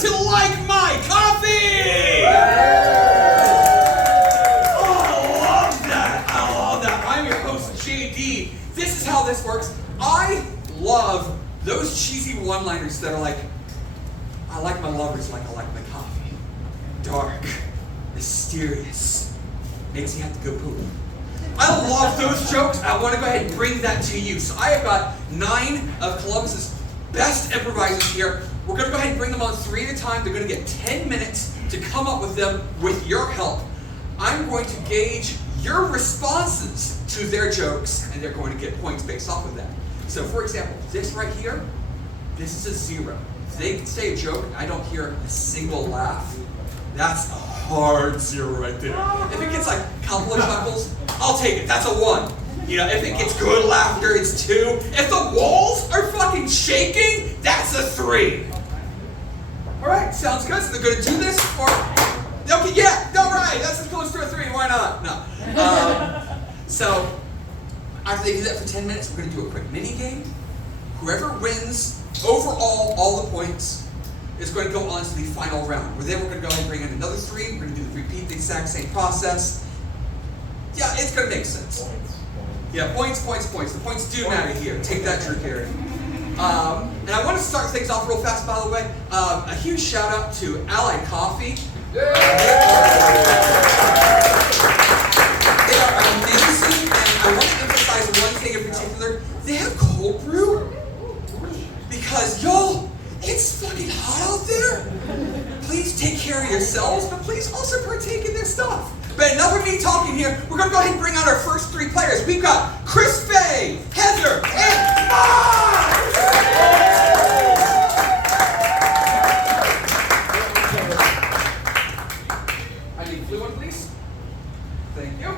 to like my coffee! Oh, I love that. I love that. I'm your host, JD. This is how this works. I love those cheesy one-liners that are like, I like my lovers like I like my coffee. Dark, mysterious, makes you have to go poop. I love those jokes. I want to go ahead and bring that to you. So I have got 9 of Columbus's best improvisers here. We're going to go ahead and bring them on 3 at a time. They're going to get 10 minutes to come up with them with your help. I'm going to gauge your responses to their jokes, and they're going to get points based off of that. So for example, this right here, this is a 0. If they say a joke and I don't hear a single laugh, that's a hard 0 right there. If it gets like a couple of chuckles, I'll take it. That's a 1. You know, if it gets good laughter, it's 2. If the walls are fucking shaking, that's a 3. All right, sounds good. So they're going to do this, or okay, yeah, all right, that's as close to a 3. Why not? No. So after they do that for 10 minutes, we're going to do a quick mini game. Whoever wins overall all the points is going to go on to the final round. Where then we're going to go ahead and bring in another 3. We're going to repeat the exact same process. Yeah, it's going to make sense. Yeah, points. The points do matter here. Take that, Drew Carey. And I want to start things off real fast, by the way. A huge shout out to Allied Coffee. They are amazing, and I want to emphasize one thing in particular. They have cold brew. Because, y'all, it's fucking hot out there. Please take care of yourselves, but please also partake in their stuff. But enough of me talking here. We're going to go ahead and bring out our first 3 players. We've got RB Fay, Heiberger, and Motts! I need a blue one, please. Thank you.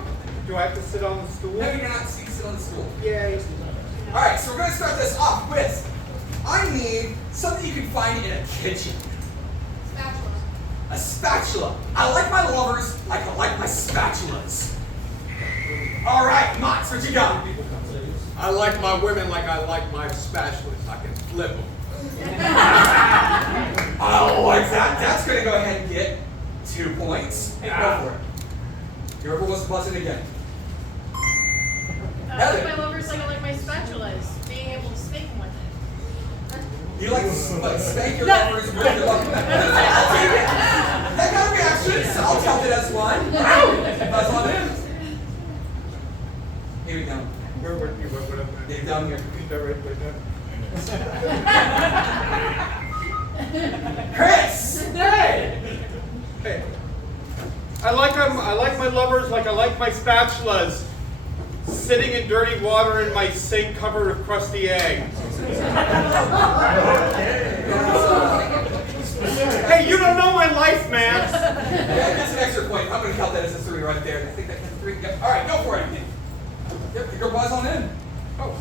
Do I have to sit on the stool? No, you're not. So you can sit on the stool. Yay. All right, so we're going to start this off with, I need something you can find in a kitchen. A spatula. I like my lovers like I like my spatulas. All right, Motts, what you got? I like my women like I like my spatulas. I can flip them. I like that. That's going to go ahead and get 2 points. And go for it. Whoever wants to buzz in again. I like my lovers like I like my spatulas. Being able to spank them with it. You like to spank your lovers with your lovers? I'll take it. That got a reaction, so I'll count it as 1. Buzz on in. Here we go. Where Get down here. Chris! Hey! Hey. I like my lovers like I like my spatulas. Sitting in dirty water in my sink covered with crusty eggs. Hey, you don't know my life, man. Yeah, that's an extra point. I'm going to count that as a 3 right there. I think that can 3. Yep. All right, go for it. Yep, your buzz on in. Oh.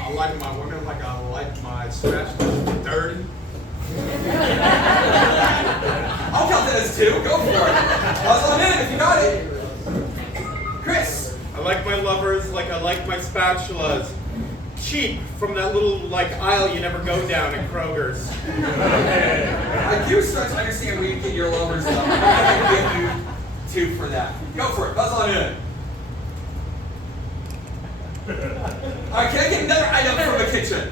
I like my women like I like my spatulas. Dirty. I'll count that as 2. Go for it. Buzz on in if you got it. Chris. I like my lovers like I like my spatulas. Cheap from that little aisle you never go down at Kroger's. I do start to understand where you get your lovers up. I'm going to give you 2 for that. Go for it. Buzz on in. All right, can I get another item from the kitchen?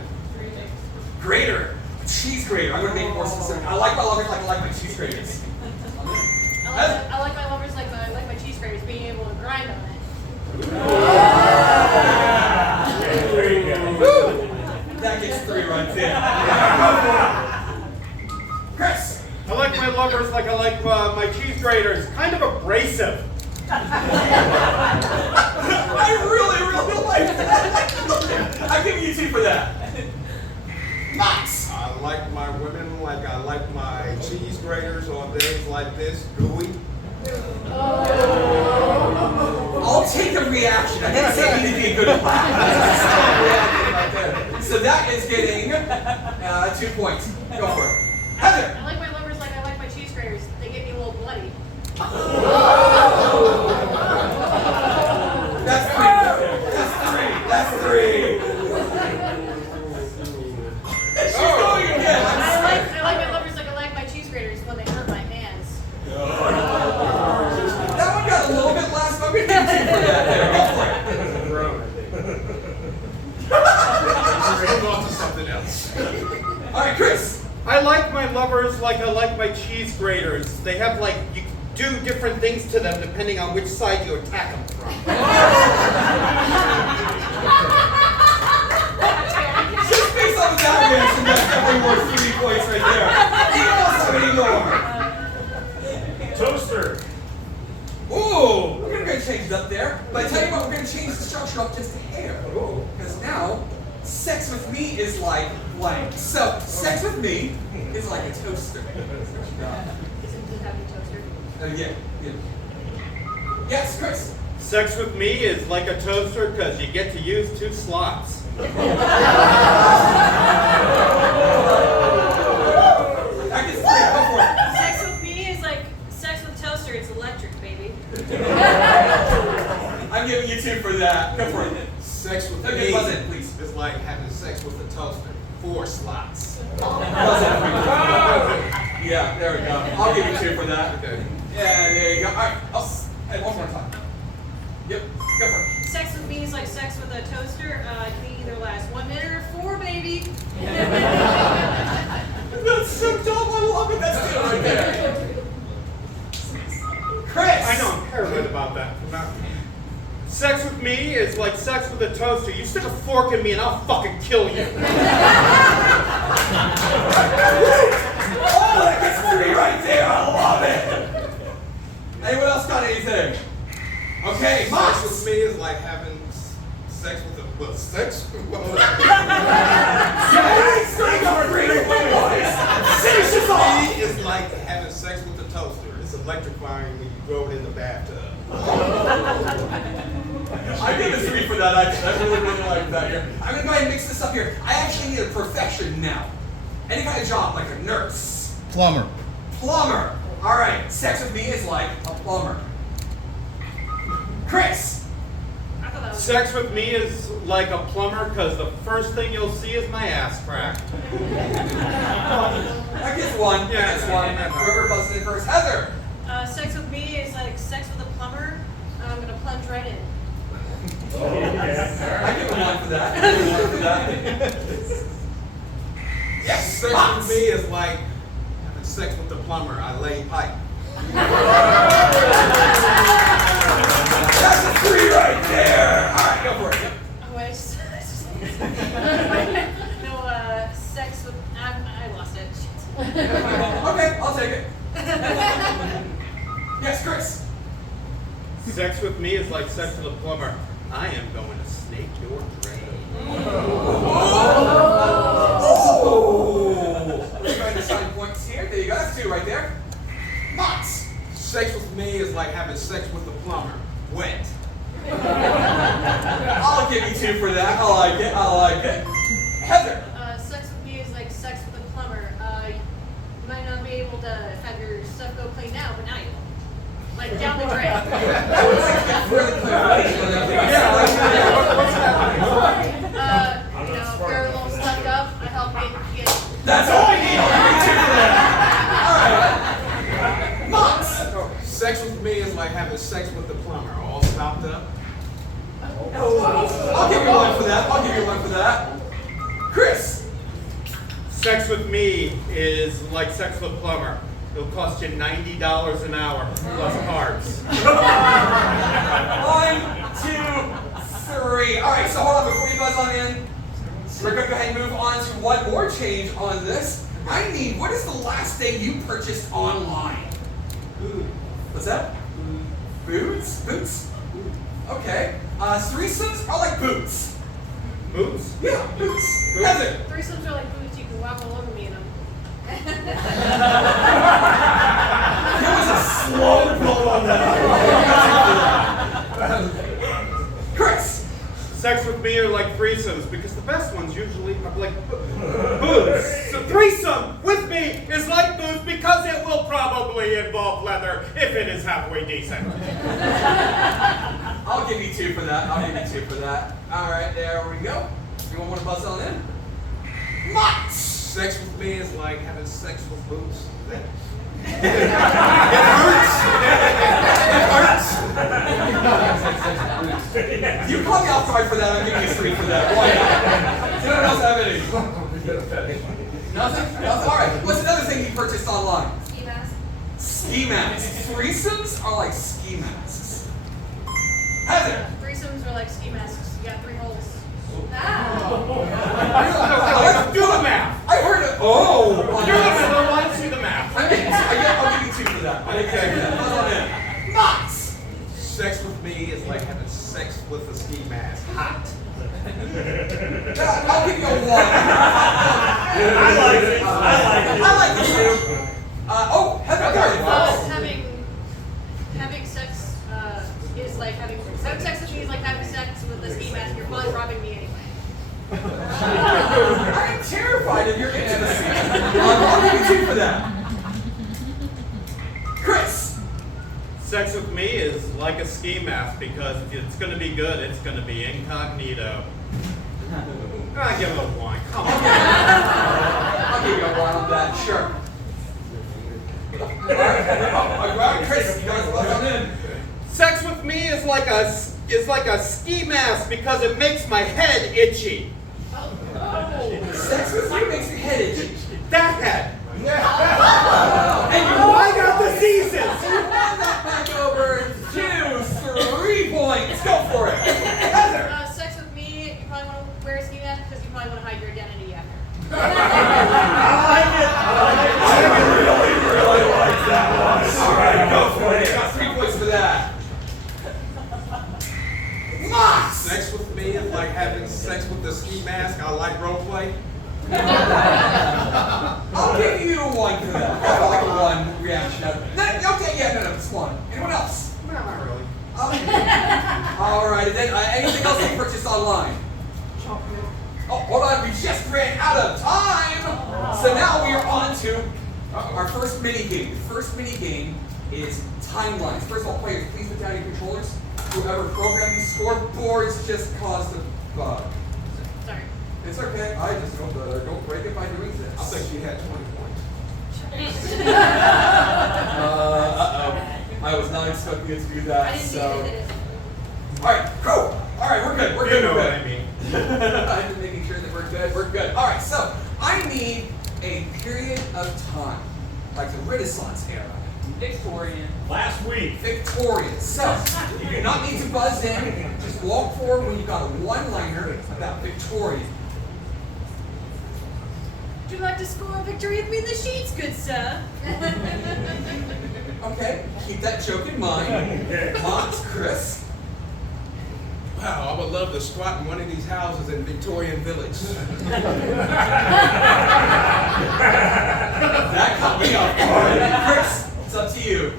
Grater. A cheese grater. I'm going to make it more specific. I like my lovers like I like my cheese graters. I like my lovers like I like my cheese graters. Being able to grind on it. That gets 3 right there. Chris. I like my lovers like I like my cheese graters. Kind of abrasive. I really like that. I'm giving you 2 for that. Motts. I like my women like I like my cheese graters on days like this. Gooey. I'll take a reaction. I didn't say you need to be a good laugh. Right there. So that is getting 2 points. Go for it. Heather. I like my lovers like I like my cheese graters. They get me a little bloody. That's 3. She's going again. I like my lovers like I like my cheese there, go for it. Grown, I think. Move on to something else. All right, Chris. I like my lovers like I like my cheese graters. They have like, you can do different things to them depending on which side you attack them from. Just based off of that reaction, that's definitely worth 3 points right there. Anyone else have any more? Toaster. Ooh, we're gonna go change it up there. But I tell you what, we're gonna change the structure up just a hair. Because now, sex with me is like blank. So, sex with me is like a toaster. Isn't having a toaster? Yeah. Yes, Chris. Sex with me is like a toaster because you get to use 2 slots. That gets 3. Go for it. Sex with me is like sex with toaster. It's electric, baby. I'm giving you 2 for that. Go for it. Sex with Okay, me buzz in, please. is like having sex with a toaster. 4 slots. Buzz in. Yeah, there we go. I'll give you 2 for that. Okay. Yeah, there you go. All right. Hey, one more time. Yep. Go for it. Sex with me is like sex with a toaster. It can either last 1 minute or 4, baby. That's so dumb. I love it. That's good right there. Chris. I know, I'm paranoid about that. Sex with me is like sex with a toaster. You stick a fork in me and I'll fucking kill you. Oh, that gets 3 right there. I love it. Anyone else got anything? Okay, Sex Motts. with me is like having sex with a sex. Finish this off. Me is like having sex with a toaster. It's electrifying when you throw it in the bathtub. I give a 3 for that. I really like that here. I'm gonna go ahead and mix this up here. I actually need a profession now. Any kind of job, like a nurse, Plumber. plumber. All right, sex with me is like a plumber. Chris. I thought that was Sex with me is like a plumber because the first thing you'll see is my ass crack. That gets 1. That Yeah. gets 1. Whoever buzzed in first. Heather. sex with me is like sex with a plumber. I'm gonna plunge right in. I give him 1 for that. I give him 1 for that. Yes, Sex Motts. with me is like having sex with the plumber. I lay pipe. That's a 3 right there. All right, go for it. Yep. Oh, I just no, sex with, I lost it. Shit. Okay, I'll take it. Yes, Chris. Sex with me is like sex with a plumber. I am going to snake your drain. Oh! We're going to sign points here. There you go. That's 2 right there. Motts. Sex with me is like having sex with the plumber. Wet. I'll give you 2 for that. I like it. I like it. Heather. Sex with me is like sex with a plumber. You might not be able to have your stuff go clean out, but now you will. Like down the drain. That was like really clarification on that. What's happening? You know, if you're a little stuck up, I help get. That's all I need. I'll give you 2 for that. All right. Motts. Sex with me is like having sex with the plumber. All stopped up. I'll give you 1 for that. I'll give you 1 for that. Chris. Sex with me is like sex with a plumber. It'll cost you $90 an hour plus parts. 1, 2, 3. All right, so hold on before you buzz on in. We're going to go ahead and move on to one more change on this. I need, what is the last thing you purchased online? Food. What's that? Boots? Boots? Okay. Threesomes are like boots. Boots? Yeah, boots. Heather. Threesomes are like boots, you can walk all over me in them. There was a slow build on that. Chris. Sex with me are like threesomes because the best ones usually are like boots. So threesome with me is like boots because it will probably involve leather if it is halfway decent. I'll give you 2 for that. I'll give you 2 for that. All right, there we go. You want to buzz on in? Motts. Sex with me is like having sex with boots. It hurts. You caught me off guard for that. I'm giving you a 3 for that. Why not? Does anyone else have any? Nothing? All right. What's another thing you purchased online? Ski mask. Ski masks. Threesomes are like ski masks. Heather. Threesomes are like ski masks. You got 3 holes. Do the math. I heard it. Oh. Do the math. Let's see the math. I'll give you 2 for that. Motts. Sex with me is like having sex with a ski mask. Hot. I'll give you a 1. I like it. I like it too. Heather. Having sex is like having sex with me is like having sex with a ski mask. You're probably robbing me anyway. I'm terrified of your intimacy. I'll give you 2 for that. Chris. Sex with me is like a ski mask because it's going to be good. It's going to be incognito. I give it a 1. Come on. I'll give you a 1 on that. Sure. All right, Chris. You guys welcome in. Sex with me is like a ski mask because it makes my head itchy. Sex with you makes your head itchy. That head. And you I got the seasons. won that back over 2, 3 points. Go for it. Heather. Sex with me, you probably want to wear a ski mask because you probably want to hide your identity after. I really like that one. All right, go for it. You got 3 points for that. Motts. Sex with me is like having sex with a ski mask. I like role play. I'll give you a 1 for that. I felt like a 1 reaction. Okay, no, it's 1. Anyone else? No, not really. All right, then anything else you purchased online? Oh, hold on, we just ran out of time. So now we are on to our first mini game. The first mini game is timelines. First of all, players, please put down your controllers. Whoever programmed these scoreboards just caused a bug. Sorry. It's okay. I just don't break it by doing this. I think she had 20 points. I was not expecting it to do I that. didn't see So. it. All right, cool. All right, we're good. We're You good. know We're what good. I mean. I'm just making sure that we're good. We're good. All right, so I need a period of time, like the Renaissance era, Victorian. Last week. Victorian. So you do not need to buzz in. Just walk forward when you've got a one-liner about Victorian. Would you like to score a victory with me in the sheets, good sir? Okay, keep that joke in mind. Motts, Chris. Wow, I would love to squat in one of these houses in Victorian Village. That caught me off guard. Chris, it's up to you.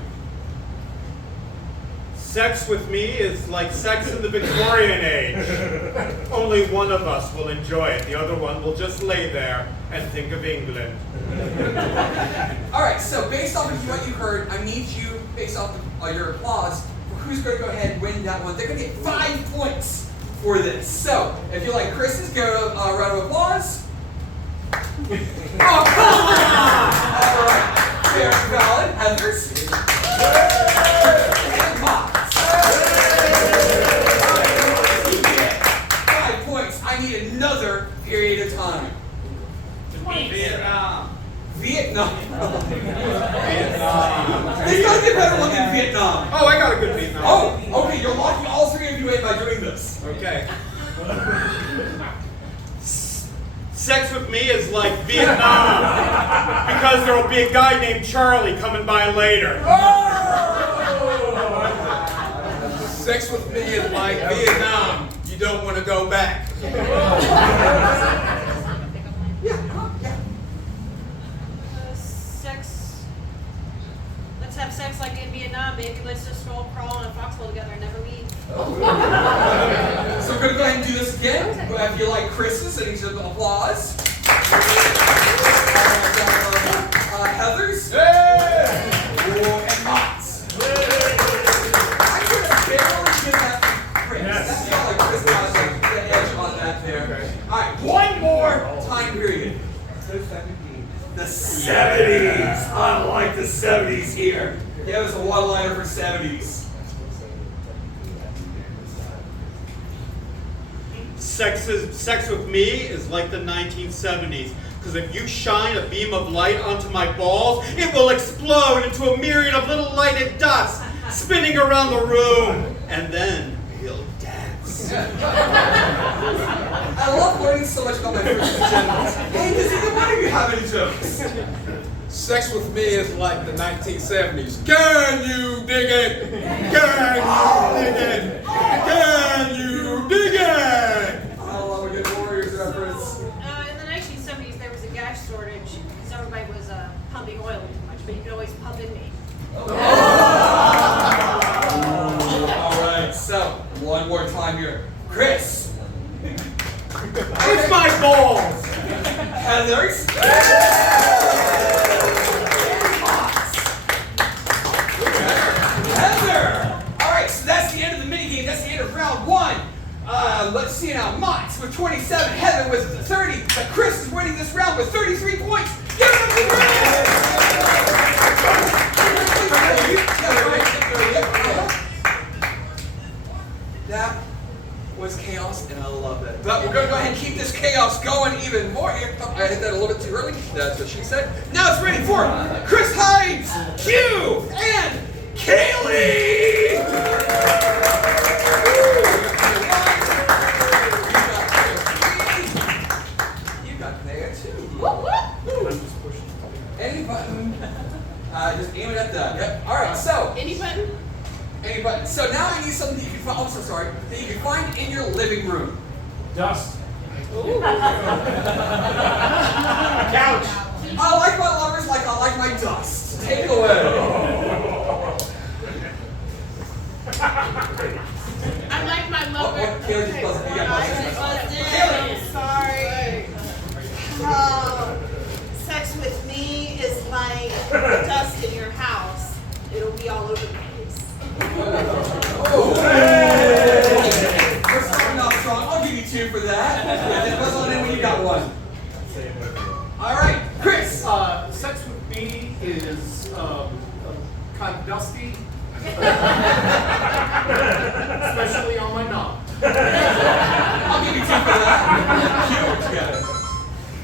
Sex with me is like sex in the Victorian age. Only one of us will enjoy it. The other one will just lay there and think of England. All right, so based off of what you heard, I need you, based off of your applause, who's going to go ahead and win that one. They're going to get 5 points for this. So, if you like Chris's, give a round of applause. Oh, come on! All right, very valid. Heather's. And Motts. You get 5 points. I need another period of time. Vietnam. Vietnam. There's got to be a better one than Vietnam. Oh, I got a good Vietnam. Oh, okay, you're locking all 3 of you in by doing this. Okay. Sex with me is like Vietnam because there will be a guy named Charlie coming by later. Sex with me is like Vietnam. You don't want to go back. Sex. Let's have sex like in Vietnam, baby. Let's just roll, crawl in a foxhole together and never leave. So we're going to go ahead and do this again. If you like Chris's, I need some applause. Heather's. And Motts. I could have barely given that to Chris. Yes. That felt like Chris got like the edge on that there. All right, one more time period. The 70s. I like the 70s. 1970s here. Yeah, it was a one-liner for 70s. Sex with me is like the 1970s. Because if you shine a beam of light onto my balls, it will explode into a myriad of little lighted dots spinning around the room. And then he'll dance. I love learning so much about my first genitals. Hey, does either one of you have any jokes? Sex with me is like the 1970s. Can you dig it? Can you dig it? Can you dig it? I love a good Warriors reference. In the 1970s, there was a gas shortage because everybody was pumping oil too much, but you could always pump in me. All right, so one more time here. Chris. It's my balls! Heather's. Heather! Alright, so that's the end of the minigame. That's the end of round one. Let's see now. Motts with 27, Heather with 30, but Chris is winning this round with 33 points. Give it up to That was chaos, and I love it. But we're going to go ahead and keep this chaos going even more. I hit that a little bit too early. That's what she said. Now it's ready for Chris Hides, Q, and Kaley! You got there too. Any button. Just aim it at that. Yep. All right, so. Any button? Any button. So now I need something that you can find. Oh, so sorry. That you can find in your living room. Dust. Couch! I like my lovers like I like my dust. Take it away. I like my lover. What? Kaley just buzzed. You got buzzed. Kaley. Sorry. Sex with me is like dust in your house. It'll be all over the place. We're starting off strong. I'll give you 2 for that. Just buzz on in when you got one. All right, Chris. Sex with me is kind of dusty, especially on my knob. I'll give you 2 for that. Cute. Yeah.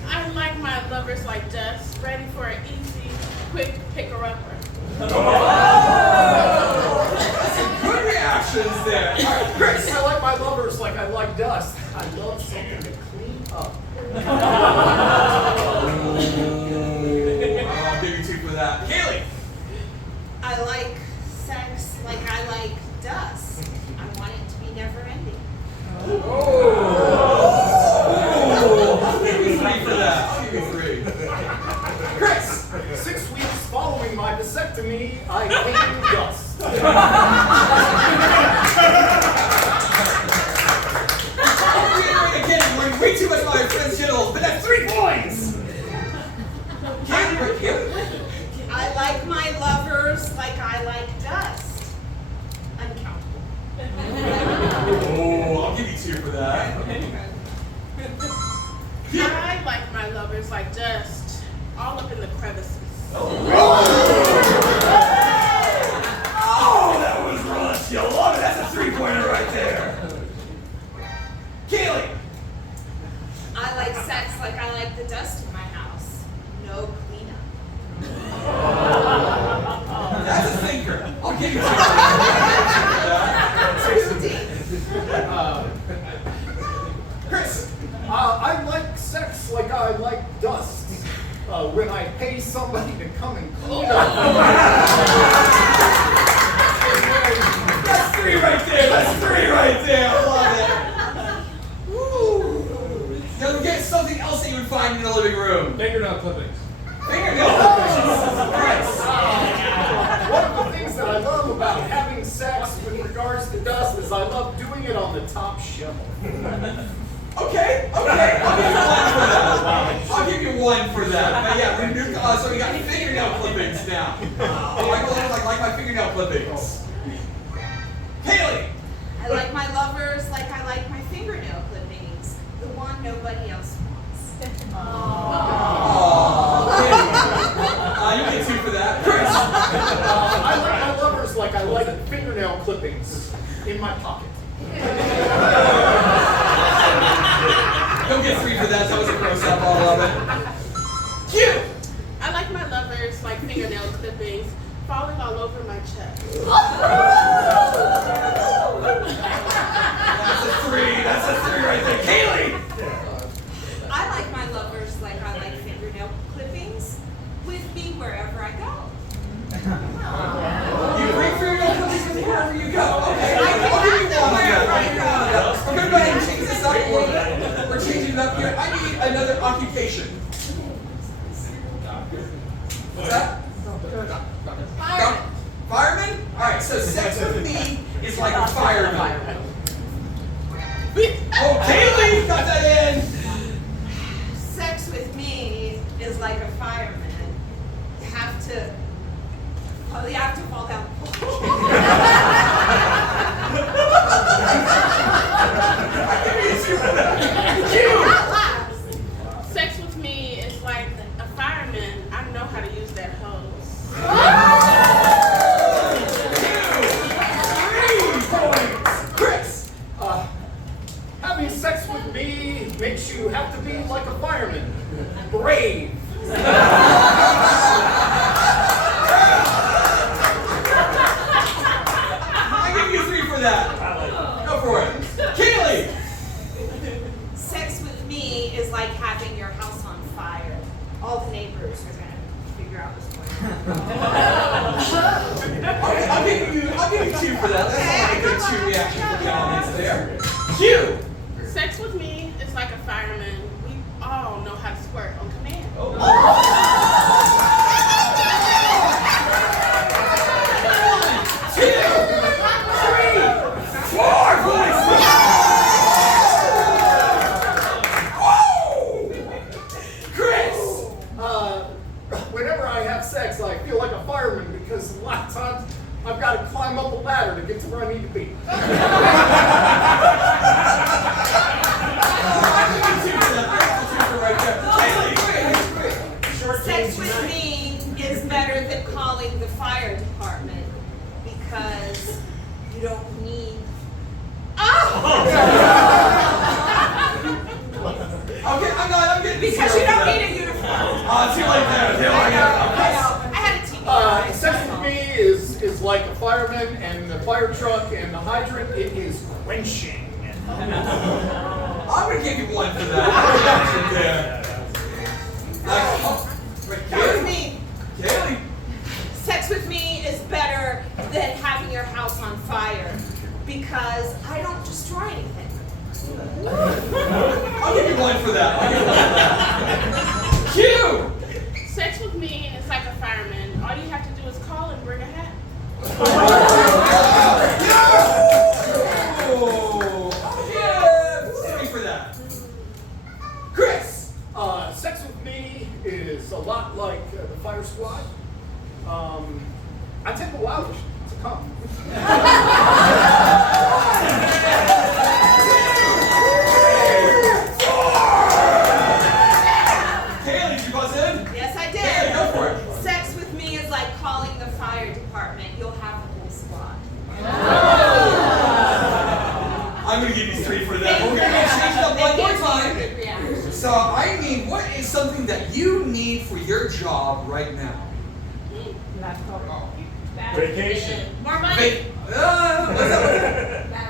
I like my lovers like dust, ready for an easy, quick picker-upper. Good reactions there. All right, Chris. I like my lovers like I like dust. I love something to clean up. I'll give you 2 for that. Kaley. I like sex like I like dust. I want it to be never ending. I'll give you 3 for that. I'll give you 3. Chris. 6 weeks following my vasectomy, I hate dust. I'll reiterate again, I'm learning way too much about my friend's genitals, but that's 3 points! Kaley. I like my lovers like I like dust. Uncountable. Oh, I'll give you 2 for that. I like my lovers like dust, all up in the crevices. Oh, that was rush. You love it. That's a 3-pointer right there. Kaley. I like sex like I like the dust in my house. No cleanup. That's a thinker. I'll give you 2 for that. Chris. I like sex like I like dust. When I pay somebody to come and clean up. That's 3 right there. That's 3 right there. I love it. Woo. Now we get something else that you would find in the living room. Fingernail clippings. Fingernail clippings. Chris. One of the things that I love about having sex with regards to dust is I love doing it on the top shelf. Okay. I'll give you 1 for that. But yeah, so we got fingernail clippings now. I like my fingernail clippings. Kaley. I like my lovers like I like my fingernail clippings. The one nobody else wants. Aww. You get 2 for that. Chris. in my pocket. Don't get 3 for that. That was a gross up. I love it. Cute. I like my lovers like fingernail clippings falling all over my chest. That's a 3. That's a 3 right there. Kaley. I like my lovers like I like fingernail clippings with me wherever I go. You bring fingernail clippings with you wherever you go. Okay. I'll give you one of those. We're going to go ahead and change this up a little bit. We're changing it up here. I need another occupation. What's that? Fireman. Fireman? Alright, so sex with me is like a fireman. Oh, Kaley got that in! Sex with me is like a fireman. You have to fall down the pole. Sex with me is like a fireman. I know how to use that hose. Chris! Having sex with me makes you have to be like a fireman. Brave. I give you 3 for that. Go for it. Kaley! Sex with me is like having your house on fire. All the neighbors are gonna figure out what's going on. I'll give you 2 for that. That's a good 2 reaction for the audience there. Q! Sex with me is like a fireman. We all know how to squirt on command. Whenever I have sex, I feel like a fireman because a lot of times I've got to climb up a ladder to get to where I need to be. Sex with me is better than calling the fire department because you don't need. I'm getting Because you don't need a uniform. Too late there. Too late. I had a TV. Sex with me is like a fireman and the fire truck and the hydrant. It is quenching. I'm gonna give you 1 for that. Sex with me. Kaley. Sex with me is better than having your house on fire because I don't destroy anything. I'll give you 1 for that. Q! Sex with me is like a fireman. All you have to do is call and bring a hat. Three for that. Chris! Sex with me is a lot like the fire squad. I take a while to come. Kaley, did you buzz in? Yes, I did. Kaley, go for it. Sex with me is like calling the fire department. You'll have the whole squad. I'm going to give you 3 for that. We're going to change it up one more time. So I need, what is something that you need for your job right now? Vacation. More money. What's that?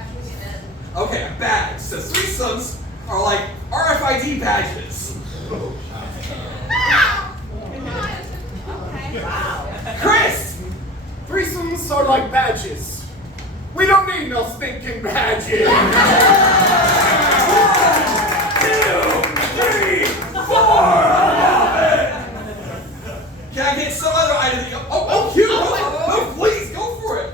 Okay, a badge. So threesomes are like RFID badges. Chris! Threesomes are like badges. We don't need no stinking badges. 1, 2, 3, 4. Can I get some other item? Oh, cute. Oh, please, go for it.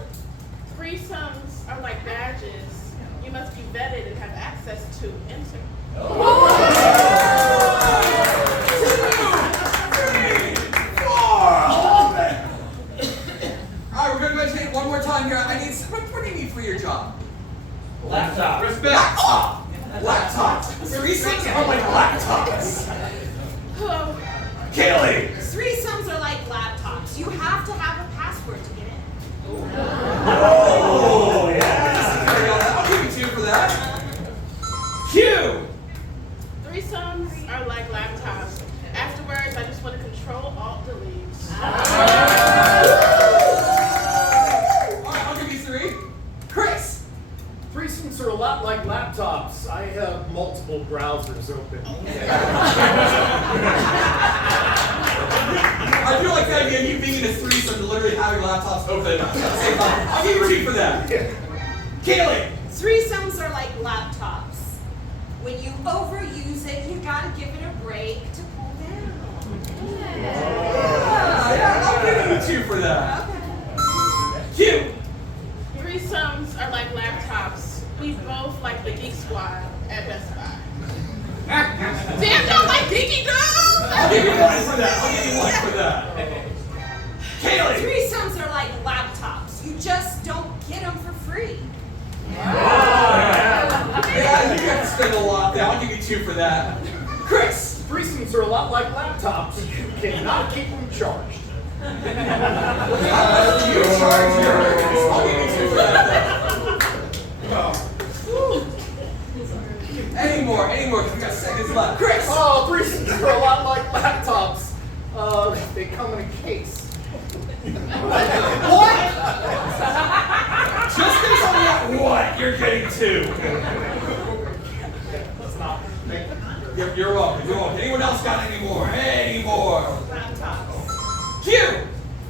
Threesomes are like badges. You must be vetted and have access to enter. 2, 3, 4. All right, we're going to take it one more time here. I need. What do you need for your job? Laptop. Respect. Laptop. Threesomes are like laptops. Hello. Kaley. Threesomes are like laptops. You have to have a password to get in. Oh, yeah. Q! Threesomes are like laptops. Afterwards, I just want to control alt delete. Alright, I'll give you 3. Chris! Threesomes are a lot like laptops. I have multiple browsers open. I feel like the idea of you being in a threesome and literally having laptops open at the same time. I'll give you 2 for that. Kaylee! Threesomes are like laptops. When you overuse it, you gotta give it a break to cool down. Yeah, I'll give you 2 for that. Q! Threesomes are like laptops. We both like the Geek Squad at Best Buy. Damn, y'all like geeky girls? I'll give you 1 for that. Kaylee! Threesomes are like laptops. You just don't get them for free. Yeah, you have to spend a lot there. I'll give you 2 for that. Chris! Threesomes are a lot like laptops. You cannot keep them charged. How much do you charge yours? I'll give you 2 for that. Any more, because we got seconds left. Chris! Oh, threesomes are a lot like laptops. They come in a case. What? Just based on that what, you're getting 2. You're welcome. Anyone else got any more? Any more? Laptops. Q!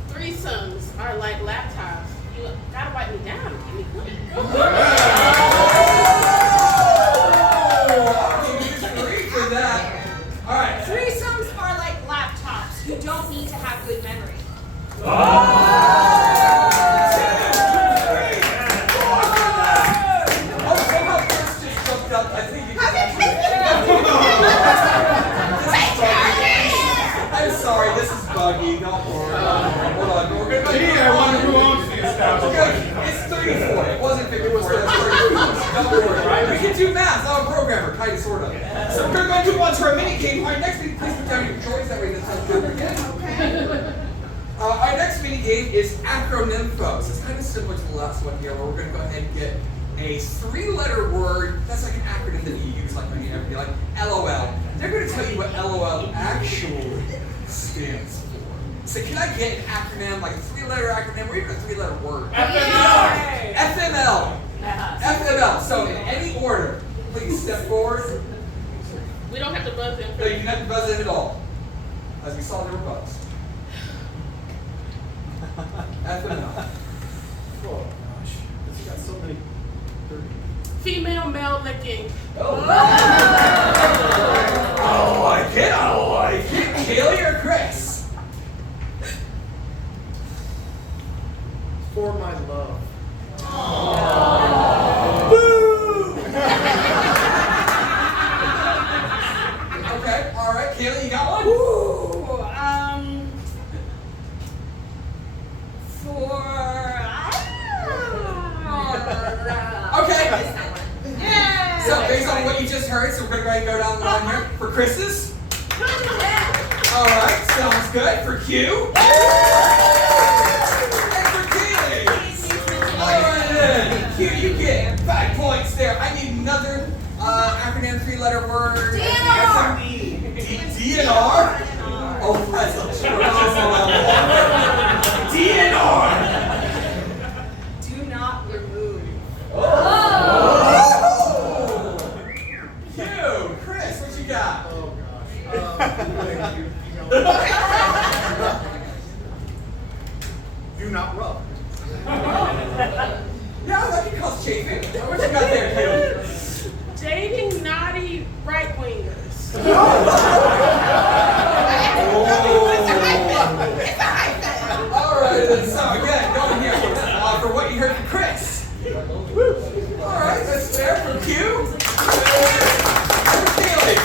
Threesomes are like laptops. You gotta wipe me down to keep me clean. I'll give you 3 for that. All right. Threesomes are like laptops. You don't need to have good memory. Oh, somehow Chris just jumped up. I think he I'm sorry, this is buggy. Don't worry. Hold on. Gee, I wonder who owns the establishment. It's 34. It wasn't 54. It's 34. Don't worry. We can do math. I'm a programmer, kind of, sort of. So we're going to move on to our mini game. All right, next week, please put down your choice. That way, that's how we again. Our next mini game is acronym folks. It's kind of similar to the last one here, where we're going to go ahead and get a 3-letter word that's like an acronym that you use like when you everyday, like LOL. They're going to tell you what LOL actually stands for. So can I get an acronym, like a 3-letter acronym, or even a 3-letter word? FML! FML. FML. So in any order, please step forward. We don't have to buzz in. No, you can have to buzz in at all. As we saw, there were bugs. FML. Oh gosh, you got so many. Female male licking. Oh. I like it. Kaley or Chris? For my love. Boo! Okay, all right. Kaley, you got one? Okay. Yeah. So based on what you just heard, so we're gonna go ahead and go down the line here for Chris's. All right, sounds good. For Q. And for Kaley. All right then. Q, you get 5 points there. I need another acronym 3-letter word. DNR. DNR? Oh, that's a DNR. Do not remove. Oh! You, Chris, what you got? Oh gosh. Do not rub. No, that can cause chafing. What you got there, Kaley? Dating naughty right wingers. All right, then. So again, going here for what you heard from Chris. All right, that's fair for Q. And for Kaley.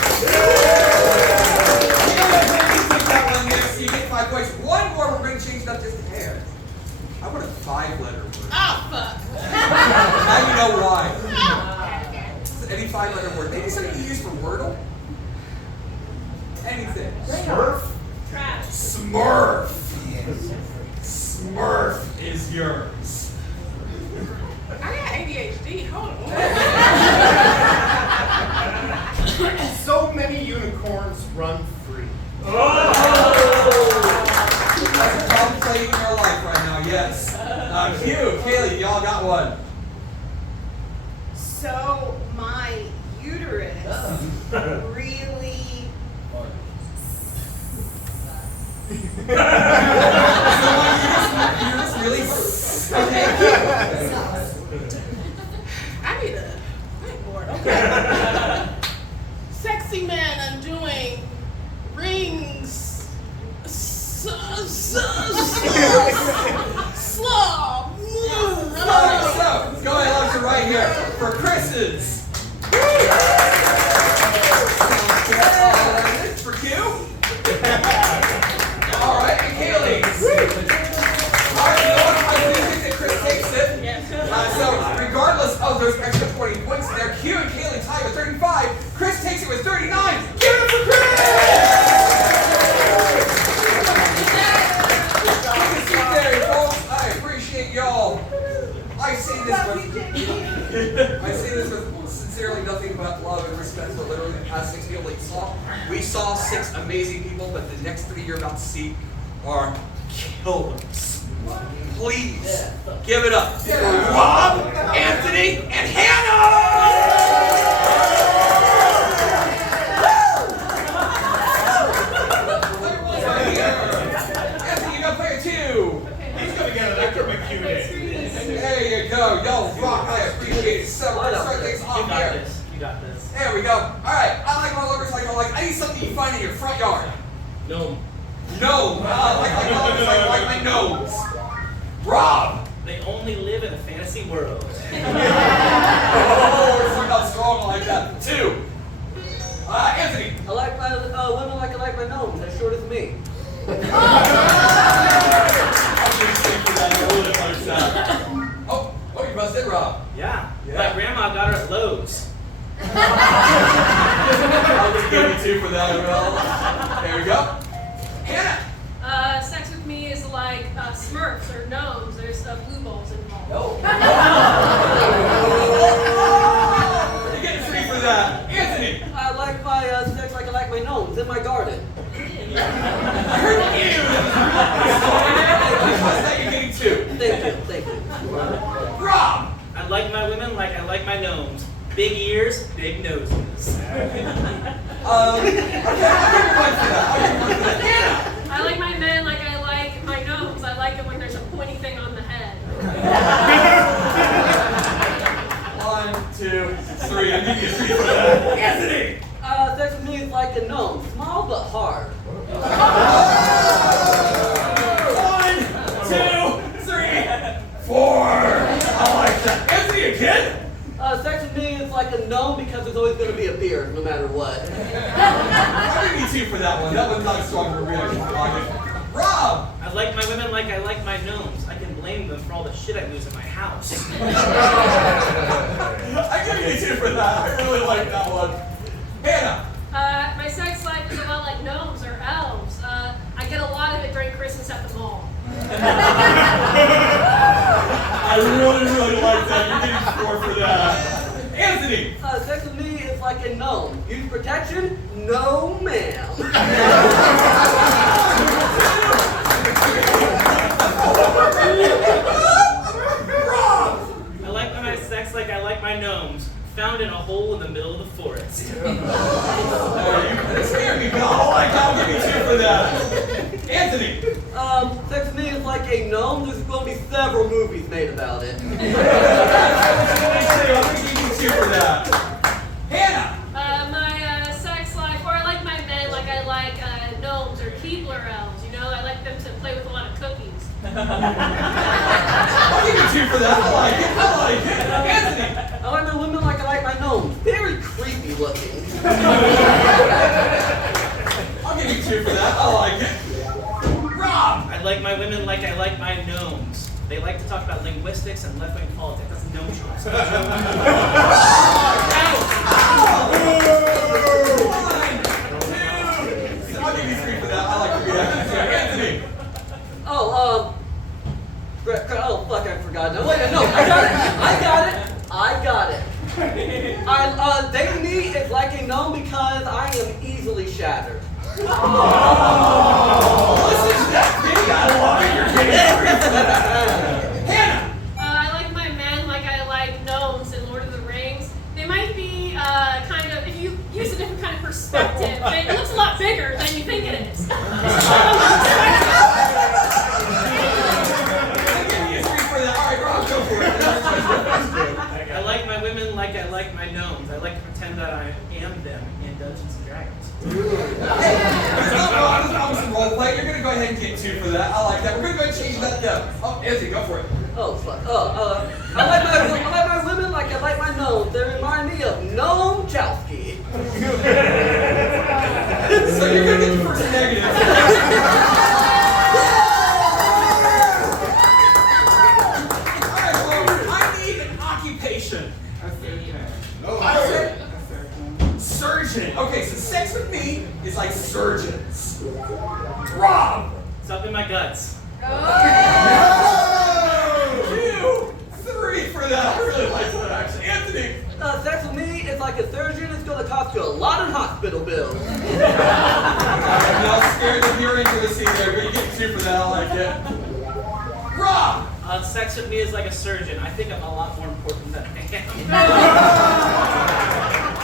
Take that one there, so you get 5 points. One more, we're going to change it up just a hair. I want a 5-letter word. Oh, fuck. Now you know why. Any 5-letter word. Maybe something you use for Wordle? Anything. Smurf. Smurf. Smurf is yours. I got ADHD. Hold on. I'm free. That's a problem play in your life right now, yes. Q, Kaley, y'all got one. So my uterus really Really? Okay. I need a whiteboard. Okay. Sexy man undoing rings. Slow. Alright, so go ahead, left to right here for Chris's. For Q. Alright, and Kaley's. Alright, you know what? I do think that Chris takes it. So regardless of those extra 20 points there, Q and Kaley tie with 35. Chris takes it with 39. Give it up for Chris! There, folks. I appreciate y'all. I say this with sincerely nothing but love and respect for literally the past 6 people we saw 6 amazing people, but the next 3 you're about to see are killers. Please give it up for Rob, Anthony, and Hannah! There you go. Yo, rock. I appreciate it so much. Start things off here. You got this. There we go. All right. I like my lovers like I like. I need something you find in your front yard. No. No. I like my nose. Rob. They only live in a fantasy world. Oh, we're starting out strong like that. 2. Anthony. I like my women like I like my gnomes. As short as me. Oh, you busted, Rob. Yeah. My grandma got her at Lowe's. I'll just give you 2 for that as well. There we go. Hannah. Sex with me is like Smurfs or gnomes. There's blue balls involved. No. You're getting 3 for that. Anthony. I like my sex like I like my gnomes in my garden. I heard you. You're getting 2. Thank you. Rob. I like my women like I like my gnomes. Big ears, big noses. Okay, I'll give you 1 for that. Hannah. I like my men like I like my gnomes. I like it when there's a pointy thing on the head. 1, 2, 3. I'll give you 3 for that. Anthony. Sex with me is like a gnome, small but hard. 1, 2, 3, 4. I like that. Anthony again? Sex with me is like a gnome because there's always going to be a beard, no matter what. I'll give you 2 for that one. That one's not a stronger reaction. Rob! I like my women like I like my gnomes. I can blame them for all the shit I lose in my house. I give you 2 for that. I really like that one. Hannah! My sex life is a lot like gnomes or elves. I get a lot of it during Christmas at the mall. I really like that. You're getting 4 for that. Anthony! Sex with me is like a gnome. Use protection? No, ma'am. Rob! I like my sex like I like my gnomes. Found in a hole in the middle of the forest. You scared me, pal. I'll give you 2 for that. Anthony! Sex with me is like a gnome. There's going to be several movies made about it. I'll give you 2 for that. Hannah! My sex life, or I like my men like I like gnomes or Keebler elves. You know, I like them to play with a lot of cookies. I'll give you 2 for that. I like it. Anthony! I like my women like I like my gnomes. Very creepy looking. I'll give you 2 for that. I like it. Rob! I like my women like I like my gnomes. They like to talk about linguistics and left-wing politics. That's no choice. 1, 2. I'll give you 3 for that. I like the reaction. Anthony! Oh, fuck, I forgot. No, wait, no, I got it. Dating me is like a gnome because I am easily shattered. Listen to that, kid. I love it. You're getting free for that. Hannah. I like my men like I like gnomes in Lord of the Rings. They might be kind of, if you use a different kind of perspective, it looks a lot bigger than you think it is. I like my women like I like my gnomes. I like to pretend that I am them in Dungeons and Dragons. I'm some role play. You're gonna go ahead and get 2 for that. I like that. We're gonna go ahead and change that up. Oh, Anthony, go for it. Oh, fuck. I like my women like I like my gnomes. They remind me of Gnome Chowski. So you're gonna get the first negative. Surgeon. Okay, so sex with me is like surgeons. Rob. Something in my guts. 2, 3 for that. I really like that actually. Anthony. Sex with me is like a surgeon. It's going to cost you a lot in hospital bills. I'm not scared of your intimacy there, but you get 2 for that. I like it. Rob. Sex with me is like a surgeon. I think I'm a lot more important than I am.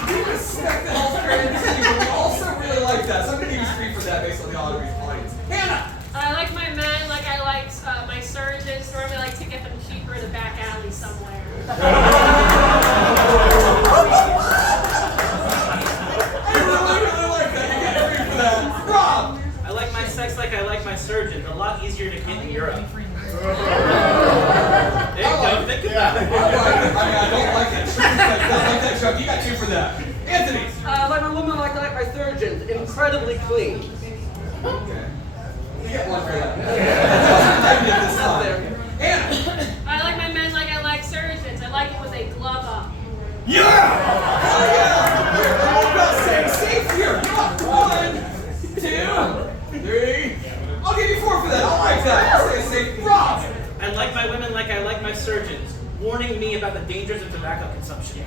You respect the healthcare industry, but we also really like that. So I'm going to give you 3 for that based on the audience. Hannah! I like my men like I like my surgeons. Normally like to get them cheaper in the back alley somewhere. I really like that. You get 3 for that. Rob! I like my sex like I like my surgeons. A lot easier to get in Europe. There you go. Think about it. I don't like that. I like that, Chuck. You got 2 for that. Anthony! I like my women like I like my surgeons. Incredibly clean. Okay. You get 1 for that. This time. Hannah! I like my men like I like surgeons. I like it with a glove up. Yeah! Hell yeah! We're all about staying safe here. Come on. 1, 2, 3. I'll give you 4 for that. I like that. Stay safe. Rob! I like my women like I like my surgeons, warning me about the dangers of tobacco consumption.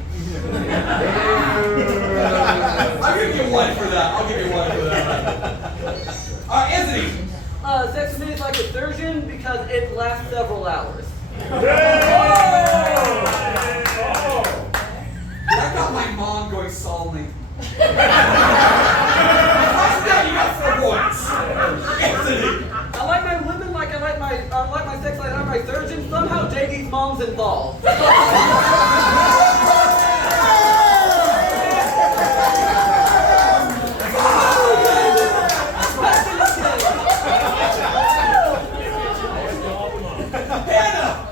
I'll give you 1 for that. I'll give you 1 for that. Anthony! Sex with me is like a surgeon because it lasts several hours. That got my mom going solemnly. That you got 4 points. Anthony! I like my women like I like my sex like I like my surgeon. Somehow JD's mom's involved.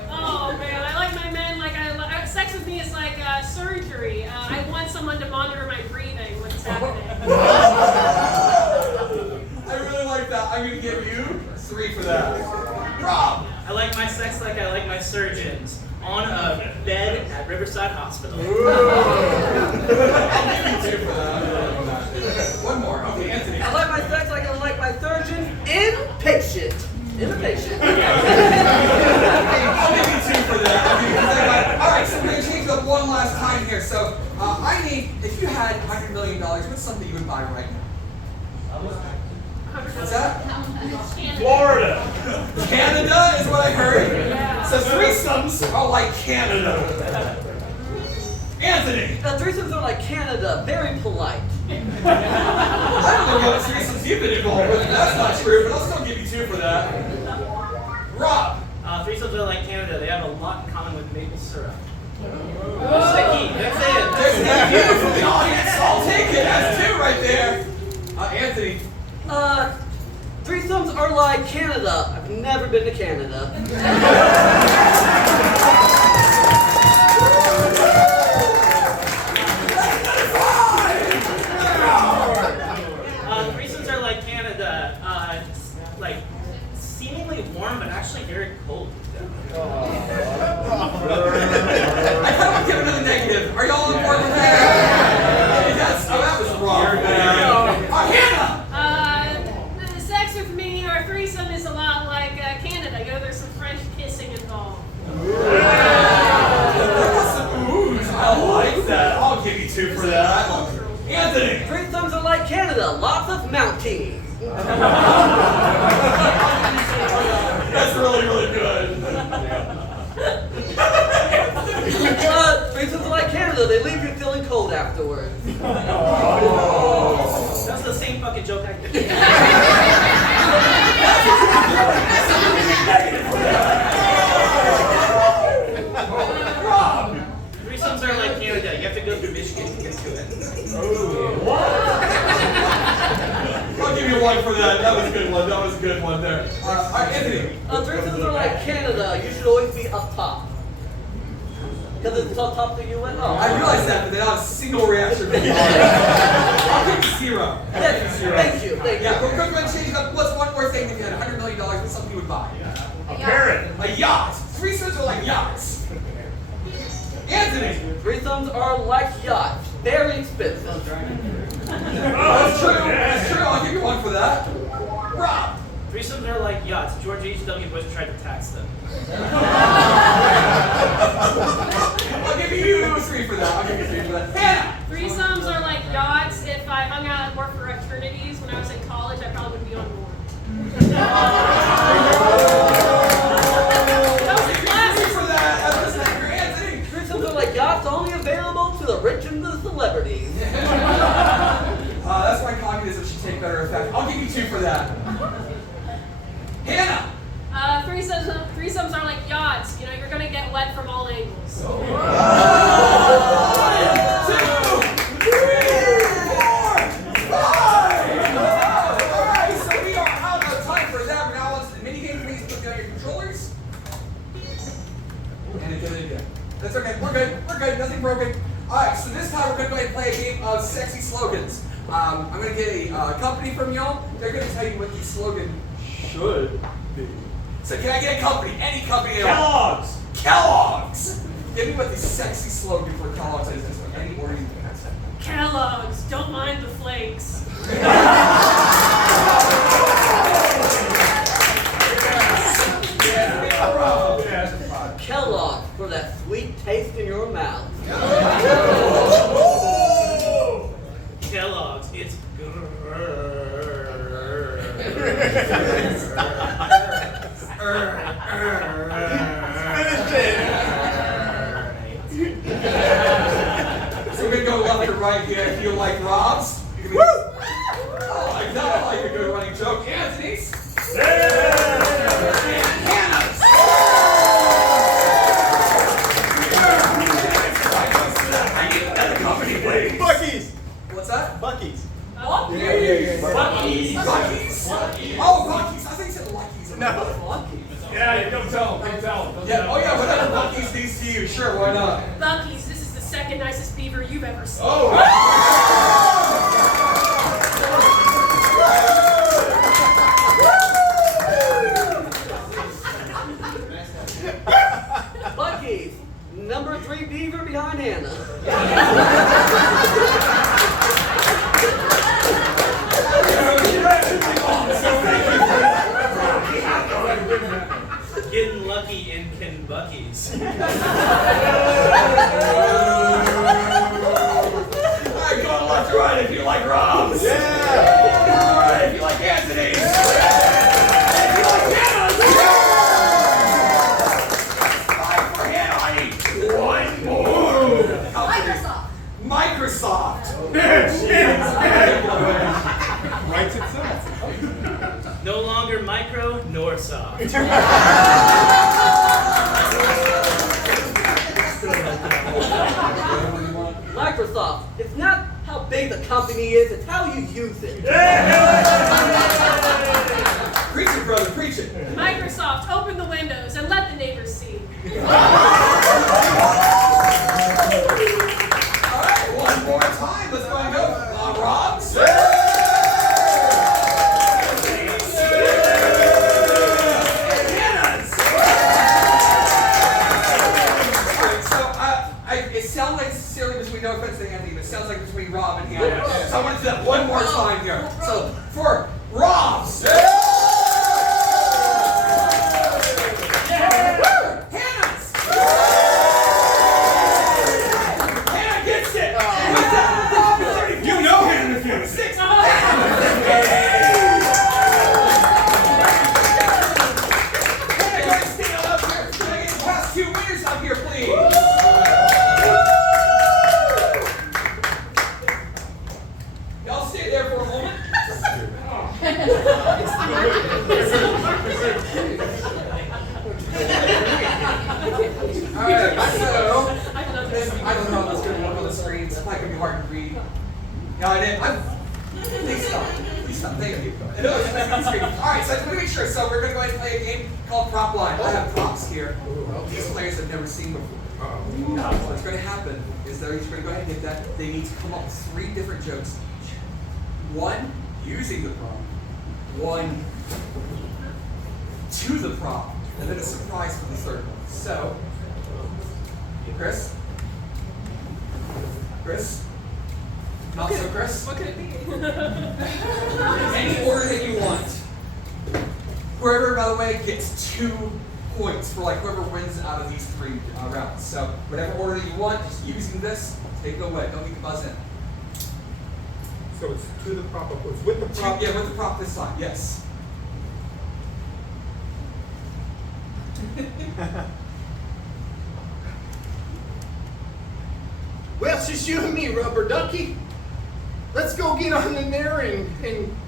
Oh man, I like my men like I like sex with me is like surgery. I want someone to monitor my breathing when it's happening. I really like that. I'm going to give you 3 for that. Rob! I like my sex like I like my surgeons, on a bed at Riverside Hospital. I'll give you 2 for that. 1 more. Okay, Anthony. I like my sex like I like my surgeon. Inpatient. Inpatient. I'll give you 2 for that. Alright, so we're going to change it up 1 last time here. So, I need, if you had $100 million, what's something you would buy right now? What's that? Florida. Canada is what I heard. So threesomes are like Canada. Anthony. Threesomes are like Canada, very polite. I don't know what threesomes you've been involved with. That's not true, but I'll still give you 2 for that. Rob. Threesomes are like Canada. They have a lot in common with maple syrup. Sticky. That's it. There's a view from the audience. I'll take it. That's 2 right there. Anthony. Threesomes are like Canada. I've never been to Canada. Threesomes are like Canada. Like seemingly warm, but actually very cold. I kind of want to give another negative. Are y'all on board with that? Yes. Oh, that was wrong. Hannah. Sex with me or threesome is a lot like Canada. You know, there's some French kissing involved. I like that. I'll give you 2 for that. Anthony. Threesomes are like Canada, lots of mounting. That's really good. Threesomes are like Canada, they leave you feeling cold afterwards. That's the same fucking joke I did. Rob. Threesomes are like Canada. You have to go through Michigan to get to it. I'll give you one for that. That was a good one. That was a good one there. All right, Anthony. Threesomes are like Canada, you should always be up top. Because it's up top that you went. Oh. I realized that, but they don't have a single reaction. I'll give you 0. Yes, thank you. Yeah, we're going to change up. What's one more thing if you had $100 million? What's something you would buy? A parrot. A yacht. Threesomes are like yachts. Anthony. Threesomes are like yachts, very expensive. That's true. That's true. I'll give you one for that. Rob. Threesomes are like yachts. George H.W. Bush tried to tax them. I'll give you 3 for that. I'll give you 3 for that. Hannah. Threesomes are like yachts. If I hung out more for fraternities when I was in college, I probably would be on board. Threesomes are like yachts, only available to the rich and the celebrities. That's why communism should take better effect. I'll give you 2 for that. Hannah. Threesomes are like yachts. You know, you're gonna get wet from all angles. 1, 2, 3, 4, 5. Alright, so we are out of time for that. We're now on to the minigame. Please put down your controllers. And it did it again. That's okay. We're good. We're good. Nothing broken. Alright, so this time we're going to go ahead and play a game of sexy slogans. I'm going to get a company from y'all. They're going to tell you what the slogan should be. So can I get a company? Any company at all? Kellogg's. Kellogg's! Give me what the sexy slogan for Kellogg's is. Any order you can have. Kellogg's, don't mind the flakes. Kellogg's, for that sweet taste in your mouth. Kellogg's, it's So we're going to go left to right here. If you like Rob's, you can be. I like that. I like a good running joke. Anthony's. And Hannah's. I need another company, please. Bucky's. What's that? Bucky's. Bucky's. Bucky's. Bucky's. Oh, Bucky's. I think you said Lucky's. No. Lucky's. Yeah, don't tell them. Yeah. Oh yeah. Whatever Bucky's needs to you. Sure. Why not? Bucky's, this is the second nicest beaver you've ever seen. Oh. Bucky's, number 3 beaver behind Hannah. getting lucky in Kenbucky's. Alright, go on left to right if you like Rob's. Yeah! Alright, if you like Anthony's. If you like Hannah's. Alright, for Hannah, I need one more. Microsoft. Writes itself. No longer micro nor soft. Microsoft, it's not how big the company is, it's how you use it. Preach it, brother, preach it. Microsoft, open the windows and let the neighbors see. Alright, one more time. Let's go and go. Rob's. It sounds like silly between, no offense to Anthony, but it sounds like between Rob and Hannah. So I want to do that one more time here. So for Rob's. Hannah's. Hannah gets it. You I'll stay there for a moment. Alright, so I don't know how this is going to look on the screens. It might be hard to read. Got it. Please stop. Please stop. Thank you. Alright, so I just want to make sure. So we're going to go ahead and play a game called Prop Line. I have props here. These players have never seen before. Now, what's going to happen is they're each going to go ahead and get that. They need to come up with 3 different jokes each. One using the prop. One to the prop. And then a surprise for the third one. So, Chris? Chris? Not so Chris? What could it be? Any order that you want. Whoever, by the way, gets 2 points for like whoever wins out of these 3 rounds. So whatever order that you want, just using this, take it away. Don't need to buzz in. So it's to the prop, it's with the prop. Yeah, with the prop this time, yes. Well, it's just you and me, Rubber Ducky. Let's go get on in there and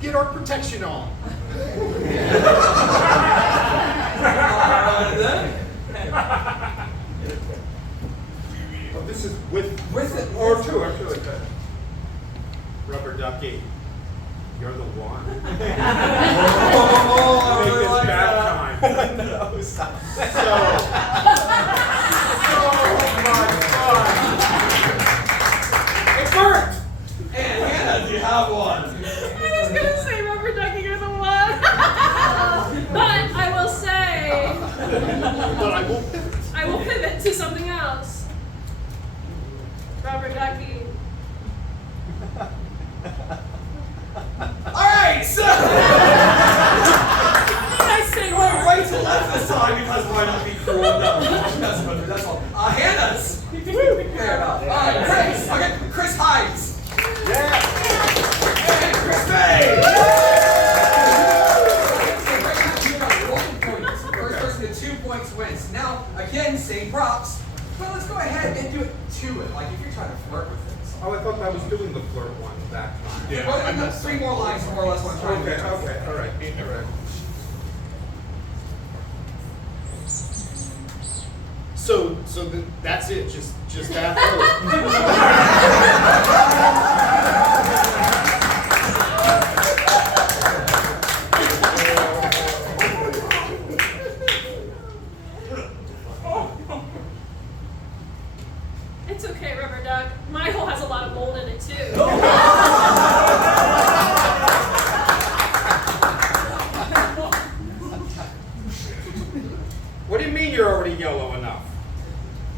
get our protection on. Oh, this is with it. Or two, actually. Rubber Ducky, you're the one. Oh, Make this like bad time. No, stop. So much fun. It worked! And Hannah, do you have one? I was gonna say Rubber Ducky, you're the one. But I will say, But I won't pivot. I will pivot to something else. Rubber Ducky. Alright, so I say going right to left this time because why not be cruel? No, that's all. Hannah's. Fair enough. Chris. Okay, Chris Hides. Yeah. And Chris Fay. First person to 2 points wins. Now, again, same props. But let's go ahead and do it to it. Like if you're trying to flirt with things. Oh, I thought I was doing the flirt one that time. Yeah. Well, I've got 3 more lines, more or less what I'm trying to do. Okay, all right. So that's it. Just that. it's okay, Rubber Duck. My hole has a lot of mold in it too. What do you mean you're already yellow enough?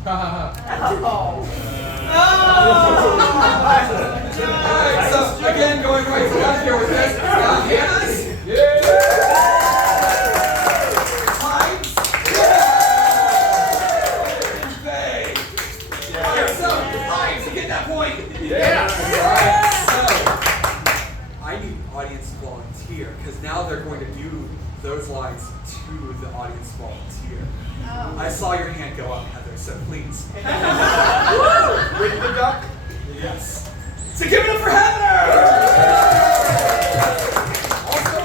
Alright, so again, going right to left here with this. Hannah's. Hides. Fay. Alright, so Hides, you get that point. Alright, so I need audience volunteer because now they're going to do those lines to the audience volunteer. I saw your hand go up, Heather, so please. With the duck? Yes. So give it up for Heather! Also,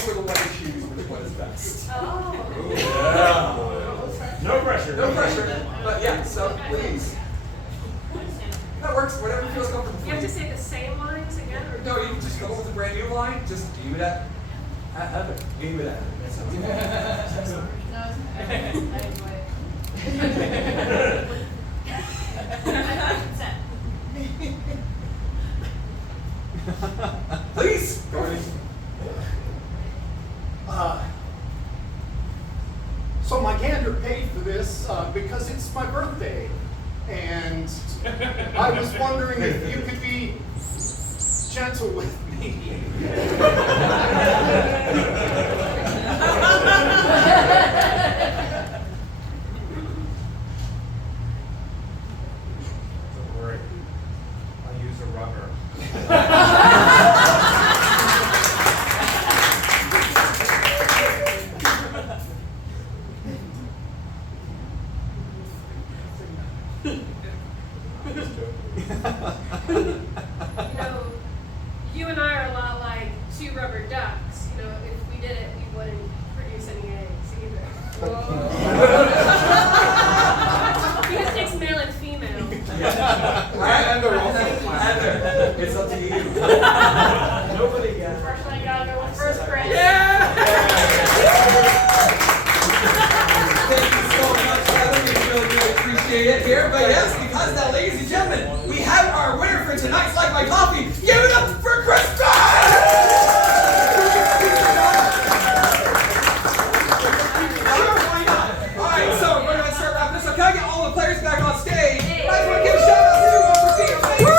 you were the one who choose what is best. No pressure. No pressure. But yeah, so please. That works, whatever feels comfortable for You have you. to say the same lines again, or No, you can just come up with a brand new line. Just aim it at Heather. Aim it at her. Please. Go ahead. So my gander paid for this because it's my birthday, and I was wondering if you could be gentle with me. Don't worry. I'll use a rubber. you know, you and I Because it takes male and female. And they're also Heather, it's up to you. Nobody got it. First one gotta go with first grade. Yeah! Thank you so much, Heather. We really appreciate it here. But yes, because of that, ladies and gentlemen, we have our winner for tonight's Like My Coffee. Give it up for Kristen! Sure, why not? All right, so we're going to start wrapping this up. Can I get all the players back on stage? I just want to give a shout out to Christine. Thank you.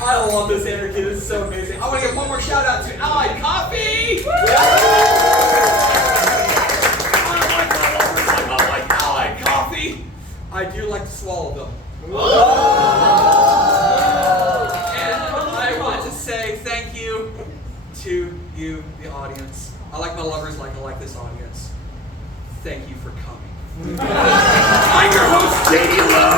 I love this interview. This is so amazing. I want to give one more shout out to Allied Coffee. I like Allied Coffee. I do like to swallow them. And I want to say thank you to you, the audience. I like my lovers like I like this audience. Thank you for coming. I'm your host, JD Lowe.